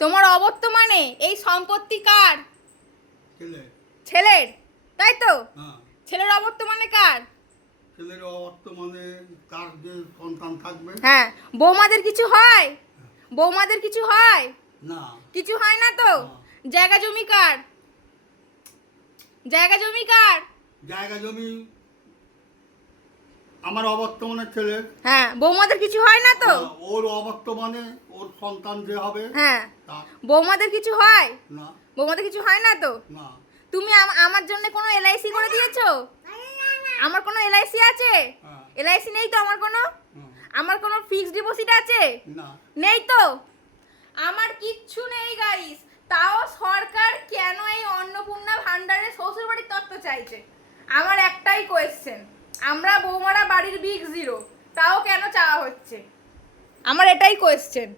তোমার অবর্তমানে এই সম্পত্তি কার? ছেলের, তাই তো? ছেলের অবর্তমানে কার? ছেলের অবর্তমানে কার যে সন্তান থাকবে। হ্যাঁ, বৌমাদের কিছু হয়? বৌমাদের কিছু হয় না, কিছু হয় না তো? জায়গা জমি কার? জায়গা জমি কার? জায়গা জমি আমার অবর্তমানে ছেলের। হ্যাঁ, বৌমাদের কিছু হয় না তো? ওর অবর্তমানে ওর সন্তান যে হবে। হ্যাঁ, বৌমাদের কিছু হয়? না, বৌমাদের কিছু হয় না তো? না। তুমি আমার জন্য কোনো এলআইসি করে দিয়েছো? আমার কোনো এলআইসি আছে? এলআইসি নেই তো আমার কোনো? আমার কোনো ফিক্সড ডিপোজিট আছে? না, নেই তো? আমার কিচ্ছু নেই গাইস, তাও সরকার কেন এই অন্নপূর্ণা ভান্ডারে শ্বশুরবাড়ির তত্ত্ব চাইছে? আমার একটাই কোয়েশ্চেন, আমরা বৌমারা বাড়ির বিগ জিরো, তাও কেন চাওয়া হচ্ছে? আমার এটাই কোয়েশ্চেন।